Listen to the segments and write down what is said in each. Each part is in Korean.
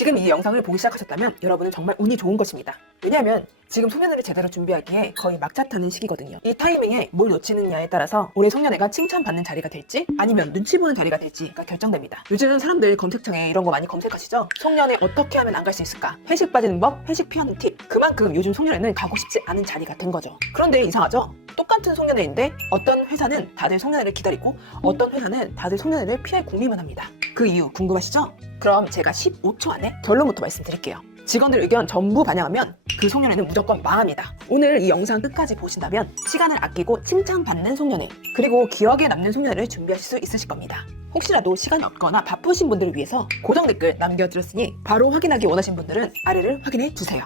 지금 이 영상을 보기 시작하셨다면 여러분은 정말 운이 좋은 것입니다. 왜냐하면 지금 송년회를 제대로 준비하기에 거의 막차 타는 시기거든요. 이 타이밍에 뭘 놓치느냐에 따라서 올해 송년회가 칭찬받는 자리가 될지 아니면 눈치 보는 자리가 될지가 결정됩니다. 요즘 사람들 검색창에 이런 거 많이 검색하시죠? 송년회 어떻게 하면 안 갈 수 있을까? 회식 빠지는 법, 회식 피하는 팁. 그만큼 요즘 송년회는 가고 싶지 않은 자리가 된 거죠. 그런데 이상하죠? 똑같은 송년회인데 어떤 회사는 다들 송년회를 기다리고 어떤 회사는 다들 송년회를 피할 궁리만 합니다. 그 이유 궁금하시죠? 그럼 제가 15초 안에 결론부터 말씀드릴게요. 직원들 의견 전부 반영하면 그 송년회는 무조건 망합니다. 오늘 이 영상 끝까지 보신다면 시간을 아끼고 칭찬받는 송년회 그리고 기억에 남는 송년회를 준비하실 수 있으실 겁니다. 혹시라도 시간이 없거나 바쁘신 분들을 위해서 고정 댓글 남겨드렸으니 바로 확인하기 원하신 분들은 아래를 확인해 주세요.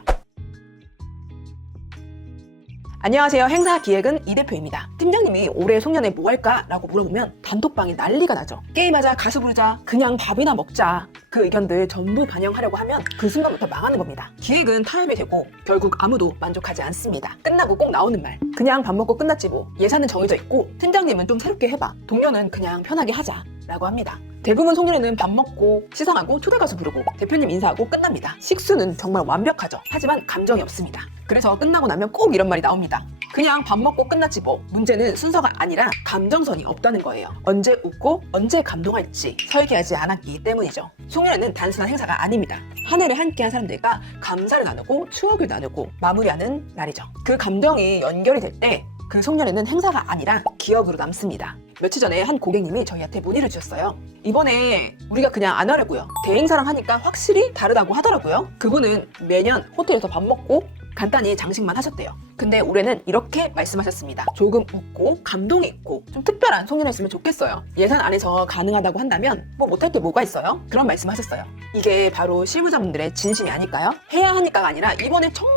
안녕하세요. 행사 기획은 이 대표입니다. 팀장님이 올해 송년회 뭐 할까? 라고 물어보면 단톡방이 난리가 나죠. 게임하자, 가수 부르자, 그냥 밥이나 먹자. 그 의견들 전부 반영하려고 하면 그 순간부터 망하는 겁니다. 기획은 타협이 되고 결국 아무도 만족하지 않습니다. 끝나고 꼭 나오는 말. 그냥 밥 먹고 끝났지 뭐. 예산은 정해져 있고 팀장님은 좀 새롭게 해봐. 동료는 그냥 편하게 하자. 라고 합니다. 대부분 송년회는 밥 먹고 시상하고 초대 가수 부르고 대표님 인사하고 끝납니다. 식수는 정말 완벽하죠. 하지만 감정이 없습니다. 그래서 끝나고 나면 꼭 이런 말이 나옵니다. 그냥 밥 먹고 끝났지 뭐. 문제는 순서가 아니라 감정선이 없다는 거예요. 언제 웃고 언제 감동할지 설계하지 않았기 때문이죠. 송년회는 단순한 행사가 아닙니다. 한 해를 함께한 사람들과 감사를 나누고 추억을 나누고 마무리하는 날이죠. 그 감정이 연결이 될 때 그 송년회는 행사가 아니라 기억으로 남습니다. 며칠 전에 한 고객님이 저희한테 문의를 주셨어요. 이번에 우리가 그냥 안 하려고요. 대행사랑 하니까 확실히 다르다고 하더라고요. 그분은 매년 호텔에서 밥 먹고 간단히 장식만 하셨대요. 근데 올해는 이렇게 말씀하셨습니다. 조금 웃고 감동이 있고 좀 특별한 송년회였으면 좋겠어요. 예산 안에서 가능하다고 한다면 뭐 못할 게 뭐가 있어요? 그런 말씀하셨어요. 이게 바로 실무자분들의 진심이 아닐까요? 해야 하니까가 아니라 이번에 정말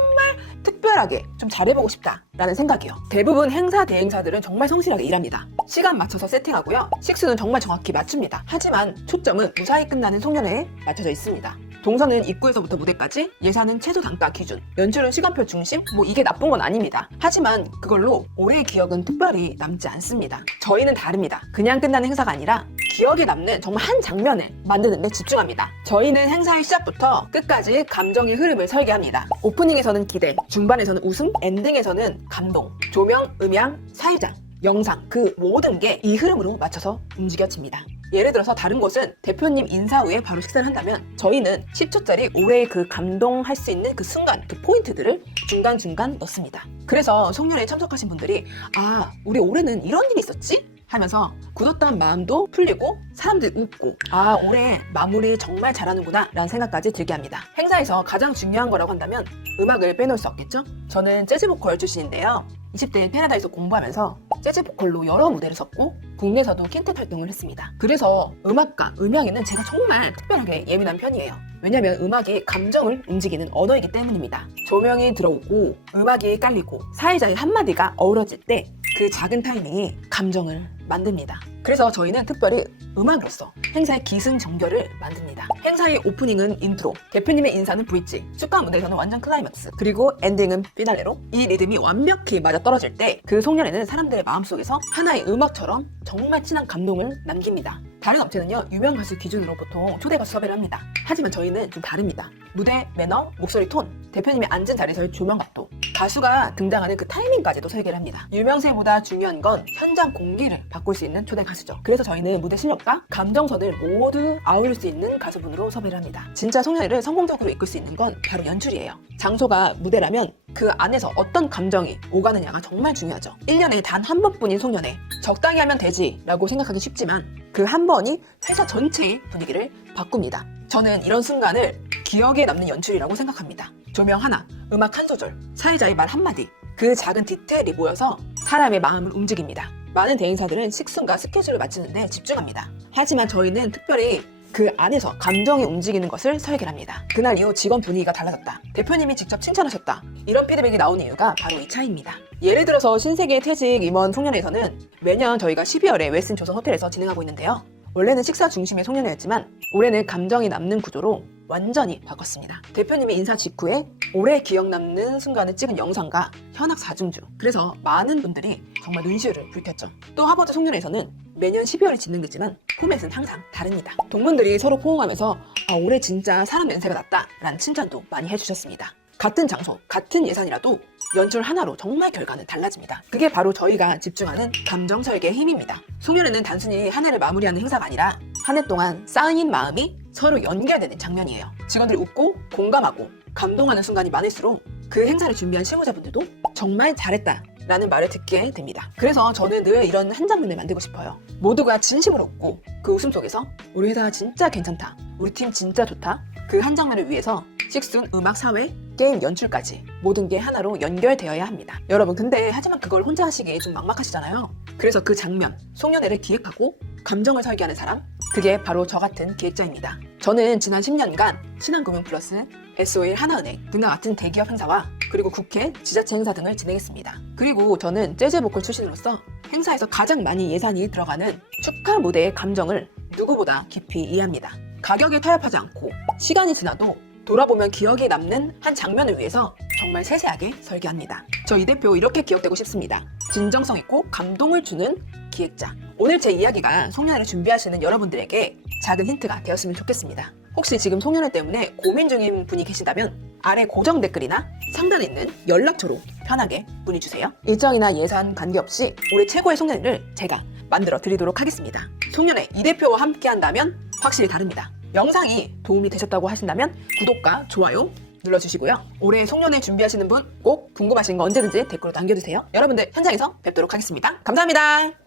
특별하게 좀 잘해보고 싶다라는 생각이요. 대부분 행사 대행사들은 정말 성실하게 일합니다. 시간 맞춰서 세팅하고요. 식수는 정말 정확히 맞춥니다. 하지만 초점은 무사히 끝나는 송년회에 맞춰져 있습니다. 동선은 입구에서부터 무대까지, 예산은 최소 단가 기준, 연출은 시간표 중심, 뭐 이게 나쁜 건 아닙니다. 하지만 그걸로 올해의 기억은 특별히 남지 않습니다. 저희는 다릅니다. 그냥 끝나는 행사가 아니라 기억에 남는 정말 한 장면을 만드는 데 집중합니다. 저희는 행사의 시작부터 끝까지 감정의 흐름을 설계합니다. 오프닝에서는 기대, 중반에서는 웃음, 엔딩에서는 감동, 조명, 음향, 사회장, 영상 그 모든 게 이 흐름으로 맞춰서 움직여집니다. 예를 들어서 다른 곳은 대표님 인사 후에 바로 식사를 한다면 저희는 10초짜리 올해의 그 감동할 수 있는 그 순간, 그 포인트들을 중간중간 넣습니다. 그래서 송년회에 참석하신 분들이 아, 우리 올해는 이런 일이 있었지? 하면서 굳었던 마음도 풀리고 사람들 웃고 아, 올해 마무리 정말 잘하는구나 라는 생각까지 들게 합니다. 행사에서 가장 중요한 거라고 한다면 음악을 빼놓을 수 없겠죠? 저는 재즈 보컬 출신인데요. 20대 캐나다에서 공부하면서 재즈 보컬로 여러 무대를 섰고 국내에서도 퀸텟 활동을 했습니다. 그래서 음악과 음향에는 제가 정말 특별하게 예민한 편이에요. 왜냐면 음악이 감정을 움직이는 언어이기 때문입니다. 조명이 들어오고 음악이 깔리고 사회자의 한마디가 어우러질 때 그 작은 타이밍이 감정을 만듭니다. 그래서 저희는 특별히 음악으로서 행사의 기승전결을 만듭니다. 행사의 오프닝은 인트로, 대표님의 인사는 브릿지, 축하 무대에서는 완전 클라이맥스, 그리고 엔딩은 피날레로 이 리듬이 완벽히 맞아떨어질 때 그 송년회는 사람들의 마음속에서 하나의 음악처럼 정말 진한 감동을 남깁니다. 다른 업체는요, 유명 가수 기준으로 보통 초대 가수 섭외를 합니다. 하지만 저희는 좀 다릅니다. 무대 매너, 목소리 톤, 대표님이 앉은 자리에서의 조명 각도, 가수가 등장하는 그 타이밍까지도 설계를 합니다. 유명세보다 중요한 건 현장 공기를 바꿀 수 있는 초대 가수죠. 그래서 저희는 무대 실력과 감정선을 모두 아울릴 수 있는 가수분으로 섭외를 합니다. 진짜 송년회를 성공적으로 이끌 수 있는 건 바로 연출이에요. 장소가 무대라면 그 안에서 어떤 감정이 오가느냐가 정말 중요하죠. 1년에 단 한 번뿐인 송년회, 적당히 하면 되지 라고 생각하기 쉽지만 그 한 번이 회사 전체의 분위기를 바꿉니다. 저는 이런 순간을 기억에 남는 연출이라고 생각합니다. 조명 하나, 음악 한 소절, 사회자의 말 한마디, 그 작은 디테일이 모여서 사람의 마음을 움직입니다. 많은 대행사들은 식순과 스케줄을 맞추는데 집중합니다. 하지만 저희는 특별히 그 안에서 감정이 움직이는 것을 설계합니다. 그날 이후 직원 분위기가 달라졌다. 대표님이 직접 칭찬하셨다. 이런 피드백이 나온 이유가 바로 이 차이입니다. 예를 들어서 신세계 퇴직 임원 송년회에서는 매년 저희가 12월에 웨스틴 조선 호텔에서 진행하고 있는데요. 원래는 식사 중심의 송년회였지만 올해는 감정이 남는 구조로 완전히 바꿨습니다. 대표님이 인사 직후에 오래 기억 남는 순간을 찍은 영상과 현악 4중주. 그래서 많은 분들이 정말 눈시울을 붉혔죠. 또 하버드 송년회에서는 매년 12월에 짓는 거지만 포맷은 항상 다릅니다. 동문들이 서로 포옹하면서 올해 진짜 사람 냄새가 났다 라는 칭찬도 많이 해주셨습니다. 같은 장소, 같은 예산이라도 연출 하나로 정말 결과는 달라집니다. 그게 바로 저희가 집중하는 감정 설계의 힘입니다. 송년회는 단순히 한 해를 마무리하는 행사가 아니라 한 해 동안 쌓인 마음이 서로 연결되는 장면이에요. 직원들이 웃고 공감하고 감동하는 순간이 많을수록 그 행사를 준비한 실무자분들도 정말 잘했다 라는 말을 듣게 됩니다. 그래서 저는 늘 이런 한 장면을 만들고 싶어요. 모두가 진심으로 웃고 그 웃음 속에서 우리 회사 진짜 괜찮다, 우리 팀 진짜 좋다, 그 한 장면을 위해서 식순, 음악, 사회, 게임, 연출까지 모든 게 하나로 연결되어야 합니다. 여러분 근데 하지만 그걸 혼자 하시기에 좀 막막하시잖아요. 그래서 그 장면, 송년회를 기획하고 감정을 설계하는 사람, 그게 바로 저 같은 기획자입니다. 저는 지난 10년간 신한금융플러스, SO일, 하나은행 등과 같은 대기업 행사와 그리고 국회, 지자체 행사 등을 진행했습니다. 그리고 저는 재즈 보컬 출신으로서 행사에서 가장 많이 예산이 들어가는 축하 무대의 감정을 누구보다 깊이 이해합니다. 가격에 타협하지 않고 시간이 지나도 돌아보면 기억에 남는 한 장면을 위해서 정말 세세하게 설계합니다. 저 이 대표 이렇게 기억되고 싶습니다. 진정성 있고 감동을 주는 기획자. 오늘 제 이야기가 송년회를 준비하시는 여러분들에게 작은 힌트가 되었으면 좋겠습니다. 혹시 지금 송년회 때문에 고민 중인 분이 계시다면 아래 고정 댓글이나 상단에 있는 연락처로 편하게 문의 주세요. 일정이나 예산 관계없이 올해 최고의 송년회를 제가 만들어 드리도록 하겠습니다. 송년회 이 대표와 함께 한다면 확실히 다릅니다. 영상이 도움이 되셨다고 하신다면 구독과 좋아요 눌러주시고요. 올해 송년회 준비하시는 분 꼭 궁금하신 거 언제든지 댓글로 남겨주세요. 여러분들 현장에서 뵙도록 하겠습니다. 감사합니다.